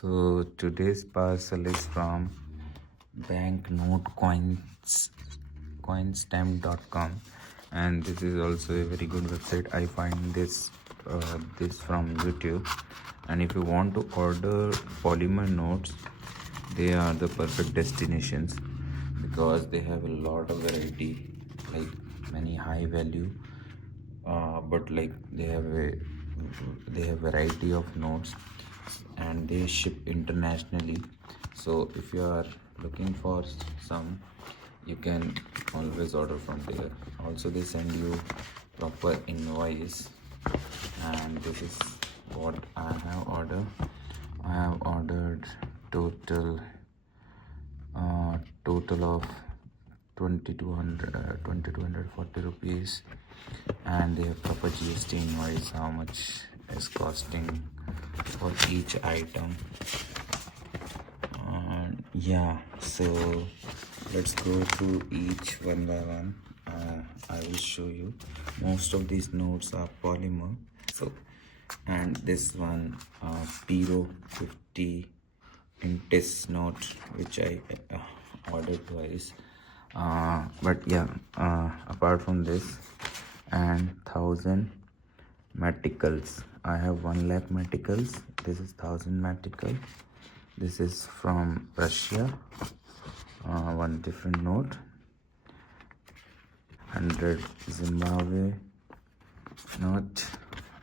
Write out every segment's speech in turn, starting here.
So today's parcel is from Banknote coinstamp.com, and this is also a very good website. I find this from YouTube. And if you want to order polymer notes, they are the perfect destinations because they have a lot of variety, like many high value, but like they have variety of notes, and they ship internationally. So if you are looking for some, you can always order from there. Also, they send you proper invoice, and this is what I have ordered. I have ordered total of 2240 rupees, and they have proper GST invoice how much is costing for each item. Yeah, so let's go through each one by one. I will show you. Most of these notes are polymer. So, and this one Piro 50 intis note, which I ordered twice. But yeah, apart from this, and 1000 meticals. I have 1 lakh meticals. This is 1000 metical. This is from Russia. One different note. 100 Zimbabwe note,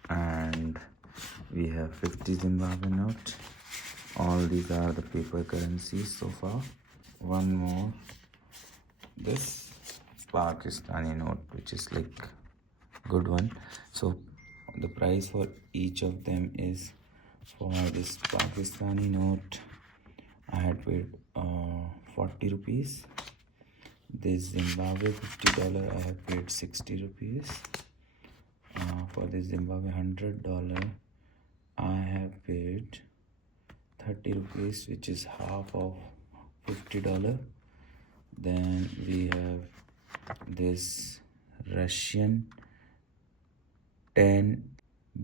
and we have 50 Zimbabwe note. All these are the paper currencies so far. One more, this Pakistani note, which is like good one. So the price for each of them is, for this Pakistani note I had paid 40 rupees. This Zimbabwe $50 I have paid 60 rupees. For this Zimbabwe $100 I have paid 30 rupees, which is half of $50. Then we have this Russian 10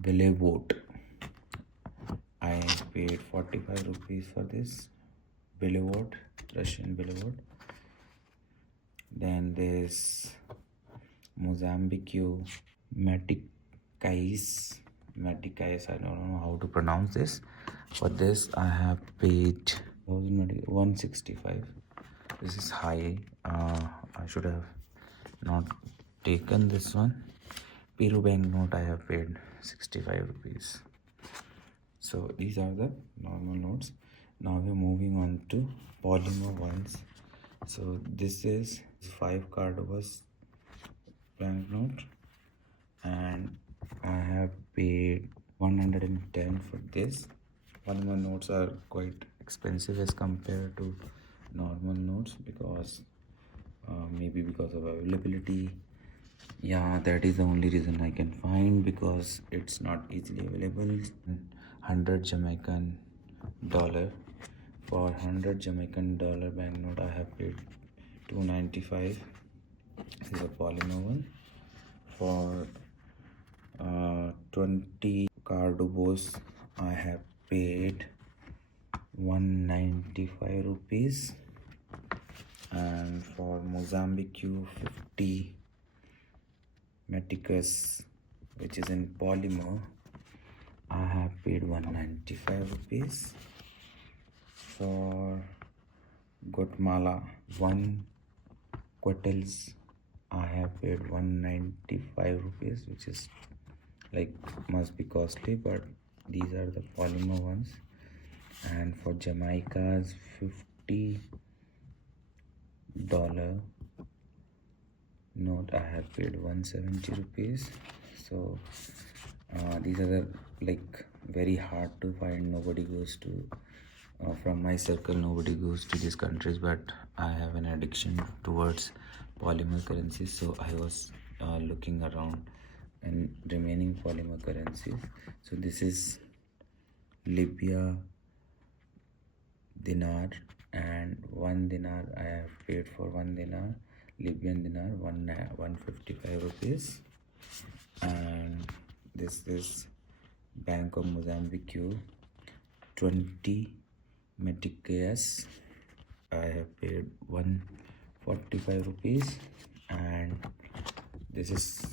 billboard. I paid 45 rupees for this billboard, Russian billboard. Then this Mozambican meticais, I don't know how to pronounce this. For this I have paid 165. This is high. I should have not taken this one. Peruvian note I have paid 65 rupees. So these are the normal notes. Now we're moving on to polymer ones. So this is 5 cardovers banknote, and I have paid 110 for this. Polymer notes are quite expensive as compared to normal notes because maybe because of availability. Yeah, that is the only reason I can find, because it's not easily available. 100 Jamaican dollar. For 100 Jamaican dollar banknote I have paid 295. This is a polymer one. For 20 cardobos I have paid 195 rupees. And for Mozambican 50 meticals, which is in polymer, I have paid 195 rupees. For Guatemala 1 quetzals I have paid 195 rupees, which is like must be costly, but these are the polymer ones. And for Jamaica's $50 note I have paid 170 rupees. So these are the like very hard to find. Nobody goes to from my circle, nobody goes to these countries, but I have an addiction towards polymer currencies, so I was looking around and remaining polymer currencies. So this is Libya dinar, and 1 dinar I have paid for 1 dinar. Libyan dinar 155 rupees. And this is Bank of Mozambique 20 metical. I have paid 145 rupees, and this is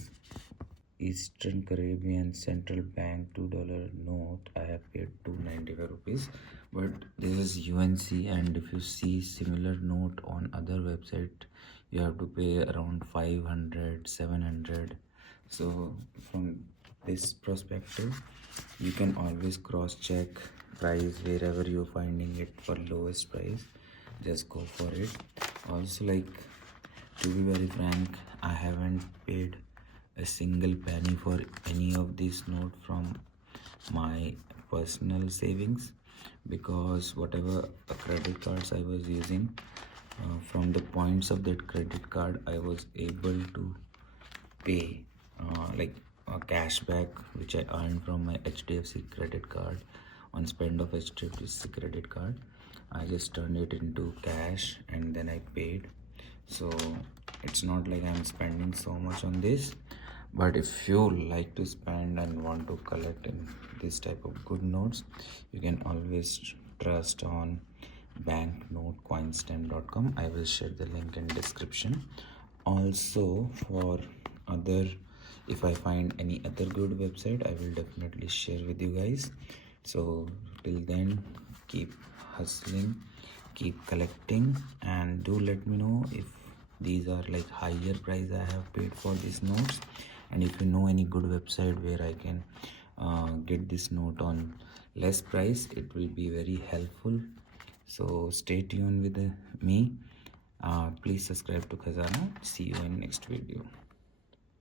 Eastern Caribbean Central Bank $2 note. I have paid 295 rupees, but this is UNC, and if you see similar note on other website, you have to pay around 500, 700. So from this perspective, you can always cross check price wherever you're finding it for lowest price. Just go for it. Also, like, to be very frank, I haven't paid a single penny for any of these notes from my personal savings, because whatever credit cards I was using, from the points of that credit card I was able to pay like a cashback which I earned from my HDFC credit card. On spend of HDFC credit card, I just turned it into cash and then I paid. So it's not like I'm spending so much on this. But if you like to spend and want to collect in this type of good notes, you can always trust on banknotecoinstamp.com. I will share the link in description. Also, for other, if I find any other good website, I will definitely share with you guys. So till then, keep hustling, keep collecting, and do let me know if these are like higher price I have paid for these notes, and if you know any good website where I can get this note on less price, it will be very helpful. So stay tuned with me. Please subscribe to Khazana. See you in next video.